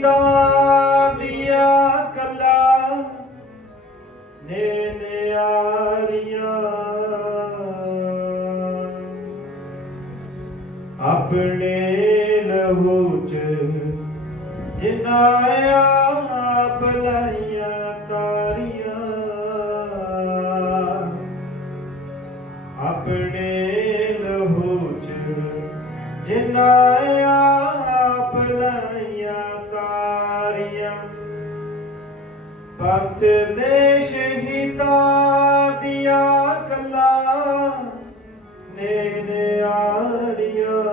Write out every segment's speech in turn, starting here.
ਦਾ ਦੀਆ ਕੱਲਾ ਨੇ ਨਿਆਰੀਆਂ। ਆਪਣੇ ਲਹੂ ਚ ਜਿਨਾਇਆ ਬਲਾਈ ਪਥ ਦੇ ਸ਼ਹੀਦਾਂ ਦੀਆਂ ਕਲਾ ਨੇ ਨਿਆਰੀਆਂ।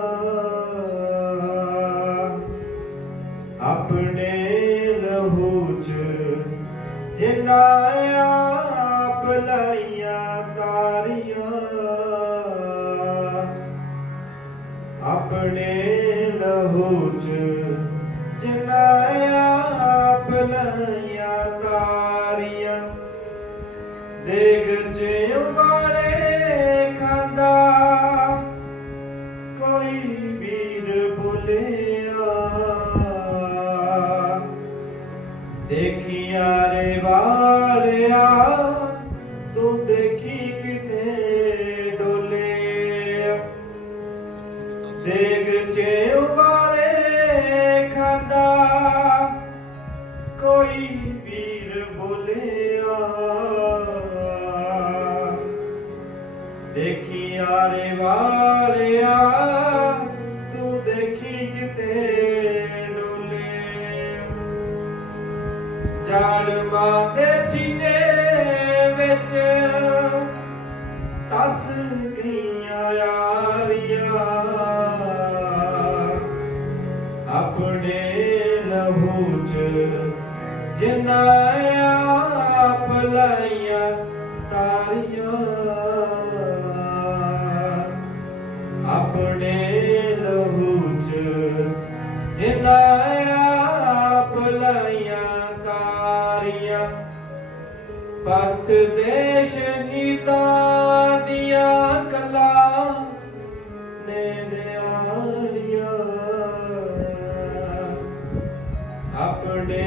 ਆਪਣੇ ਲਹੂ ਚ ਜਿਨਾ ਆਪ ਲਾਈਆਂ ਤਾਰੀਆਂ। ਆਪਣੇ ਲਹੂ ਚ ਜਿਨਾ ਦੇਗ ਚ ਉਬਾਲੇ ਖਾਂਦਾ। ਕੋਈ ਵੀਰ ਬੋਲਿਆ। ਦੇਖਿਆ ਰੇ ਵਾਲਿਆ, ਤੂੰ ਦੇਖੀ ਕਿਤੇ ਡੋਲੇ ਦੇਗ ਚ ਉਬਾਲੇ ਖਾਂਦਾ। ਕੋਈ ਵੀਰ ਬੋਲਿਆ। ਦੇਖੀ ਆਰੇ ਵਾਲਿਆ, ਤੂੰ ਦੇਖੀ ਕਿਤੇ ਡੋਲੇ ਜਾਲਮਾਂ ਦੇ ਸੀਨੇ ਵਿੱਚ ਤਸ ਗਈਆਂ ਯਾਰੀਆਂ। ਆਪਣੇ ਲਹੂ ਚ ਜਿਨਾ ਆਪ ਲਾਈਆਂ, ਤਾਰੀਆਂ। ਤਾਰੀਆਂ ਪਥ ਦੇ ਸ਼ਹੀਦਾਂ ਦੀਆਂ ਕਲਾ ਨੇ ਨਿਆਲੀਆਂ ਆਪਣੇ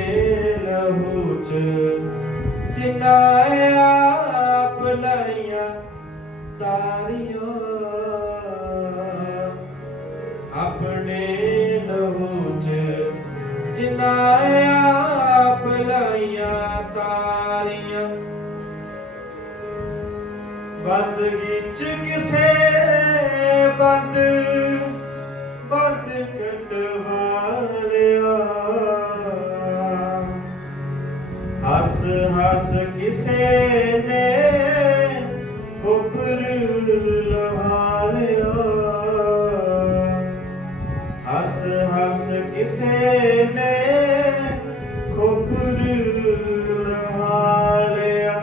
ਲਹੂ ਚ ਜਿਨਾ ਆਪ ਲਾਈਆਂ ਤਾਰੀਆਂ ਆਪਣੇ ਲਹੂ ਚ ਜਿਨਾ ਆਪ ਲਾਈਆਂ ਤਾਰੀਆਂ ਬੰਦਗੀ ਚ ਕਿਸੇ ਬੰਦ ਬੰਦ ਕਟਵਾਲਿਆ ਹੱਸ ਹੱਸ ਕਿਸੇ ਨੇ ਉਪਰ ਲਹਾਲਿਆ ਹੱਸ ਹੱਸ ਕਿਸੇ ਨੇ ਖੋਪਰ ਲਹਾਲਿਆ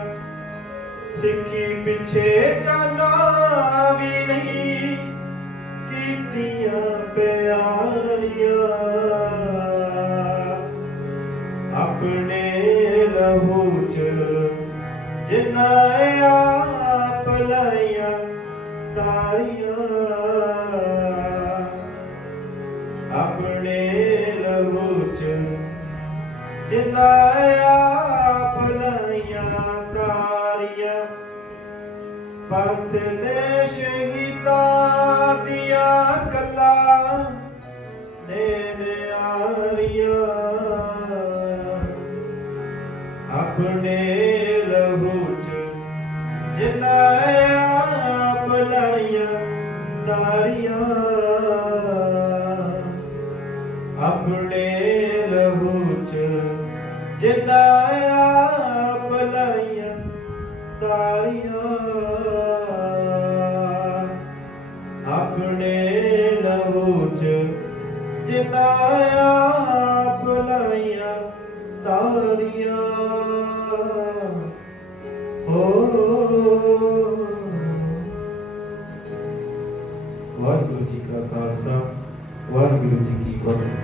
ਸਿੱਖੀ ਪਿੱਛੇ ਜਾਣਾ ਵੀ ਨਹੀਂ। ਕੀਤੀਆਂ ਪਿਆਰੀਆਂ। ਆਪਣੇ ਲਹੂ ਚ ਜਿਨਾ ਆਪ ਲਾਈਆਂ, ਤਾਰੀਆਂ ਪੰਥ ਦੇ ਸ਼ਹੀਦਾਂ ਦੀਆਂ ਕਲਾ ਨੇ ਨਿਆਰੀਆਂ ਆਪਣੇ ਲਹੂ ਚ ਜਿਨਾ ਆਪ ਲਾਈਆਂ ਤਾਰੀਆਂ। ਆਪਣੇ ਲਹੂ ਚ ਜਿਨਾ ਆਪ ਲਾਈਆਂ ਤਾਰੀਆਂ। ਲਹੂ ਜਿਨਾ ਆਪ ਲਾਈਆਂ ਤਾਰੀਆਂ। ਹੋ ਵਾਹਿਗੁਰੂ ਜੀ ਕਾ ਖਾਲਸਾ ਵਾਹਿਗੁਰੂ ਜੀ ਕੀ ਫਤਿਹ।